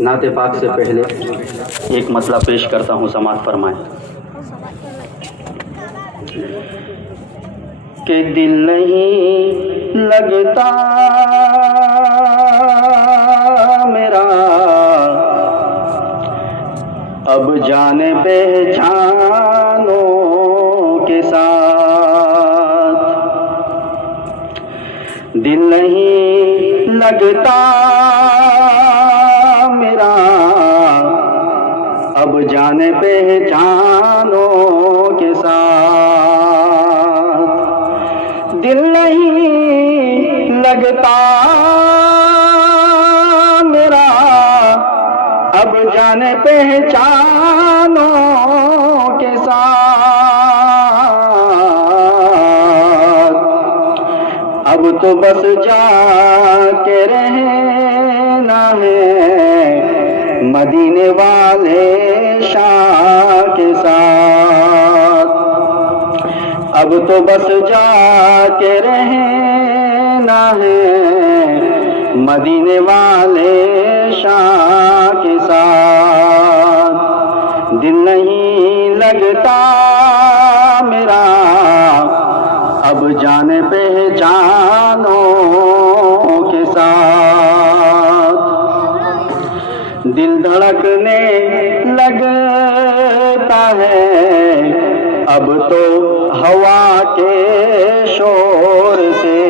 نعت پاک سے پہلے ایک مسئلہ پیش کرتا ہوں، سماعت فرمائیں کہ دل نہیں لگتا میرا اب جانے پہچانوں کے ساتھ، دل نہیں لگتا میرا اب جانے پہچانوں کے ساتھ، دل نہیں لگتا میرا اب جانے پہچانوں کے ساتھ، اب تو بس جا کے رہنا ہے مدینے والے شاہ کے ساتھ، اب تو بس جا کے رہنا ہے مدینے والے شاہ کے ساتھ، دل نہیں لگتا میرا اب جانے پہچانوں کے ساتھ، دل دھڑکنے لگتا ہے اب تو ہوا کے شور سے۔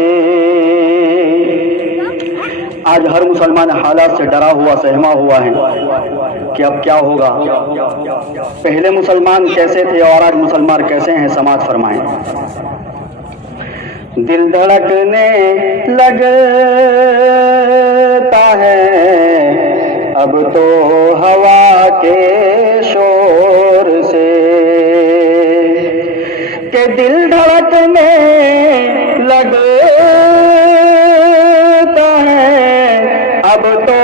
آج ہر مسلمان حالات سے ڈرا ہوا سہما ہوا ہے کہ اب کیا ہوگا، پہلے مسلمان کیسے تھے اور آج مسلمان کیسے ہیں، سماعت فرمائیں۔ دل دھڑکنے لگتا ہے اب تو ہوا کے شور سے، کہ دل دھڑکنے لگتا ہے اب تو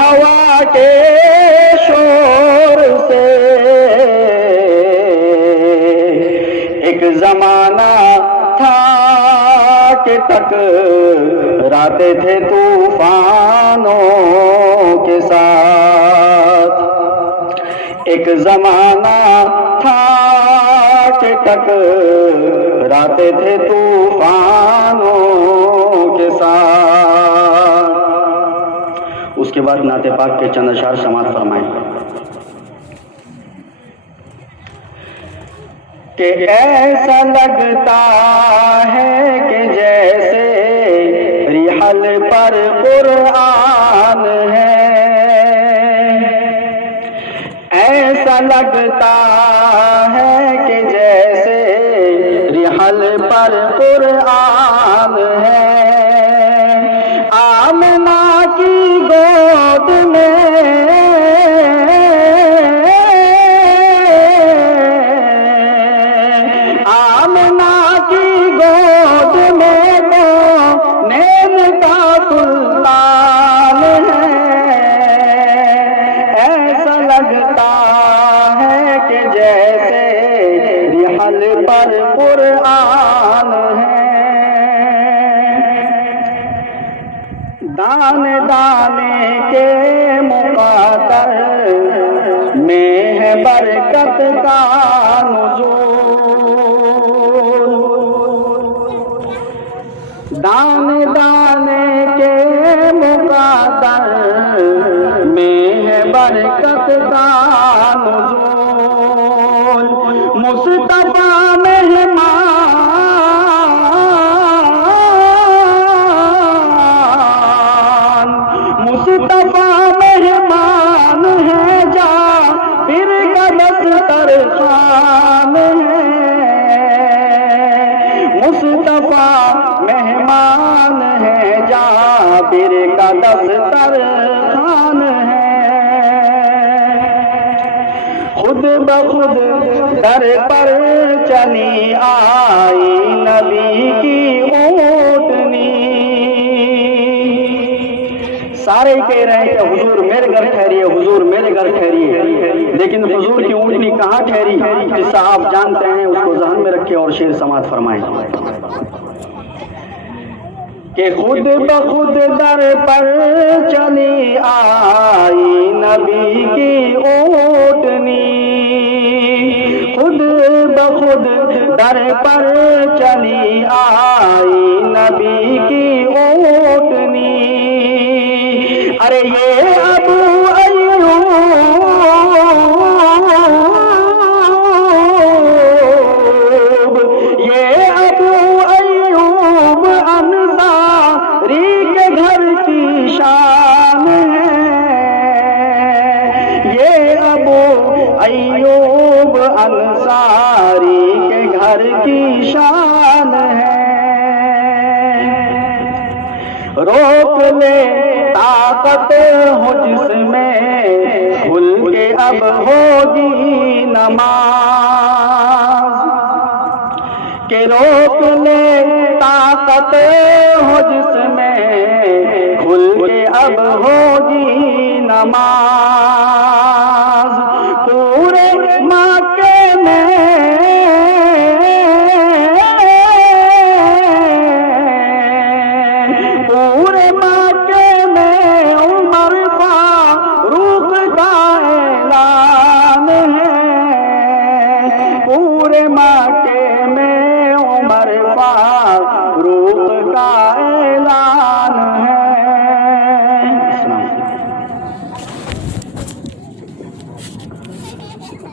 ہوا کے شور سے، ایک زمانہ تھا کہ ٹکراتے تھے طوفانوں کے ساتھ، ایک زمانہ تھا کہ ٹکراتے تھے طوفانوں کے ساتھ۔ اس کے بعد نعت پاک کے چند اشعار سماعت فرمائیں کہ ایسا لگتا ہے کہ جیسے رحل پر قرآن ہے، ایسا لگتا ہے کہ جیسے رحل پر قرآن ہے، آمنہ کی گود میں پر قرآن ہے، دانے دانے کے مقدر میں ہے برکت کا نزول، دانے دانے کے مقدر میں ہے برکت کا نزول، مصطفیٰ مہمان ہے جا پھر کا دستر خوان ہے، مصطفیٰ مہمان ہے جا پھر کا دستر خوان ہے، خود بخود در پر چلی آئی نبی کی اونٹنی، سارے کہہ رہے ہیں کہ حضور میرے گھر ٹھہریے، حضور میرے گھر ٹھہریے، لیکن حضور کی اونٹنی کہاں ٹھہری، قصہ آپ جانتے ہیں، اس کو ذہن میں رکھے اور شعر سماعت فرمائیں کہ خود بخود در پر چلی آئی نبی کی اونٹنی، خود بخود در پر چلی آئی نبی کی اونٹنی۔ ارے یہ ابو ایوب، یہ ابو ایوب انصاری کے گھر کی شان ہے، یہ ابو ایوب انصاری کے گھر کی شان ہے۔ روک لے طاقت ہو جس میں کھل کے اب ہوگی نماز، کہ روک لے طاقت ہو جس میں کھل کے اب ہوگی نماز۔ پورے مکے میں عمر فاروق کا اعلان ہے، پورے مکے میں عمر فاروق کا اعلان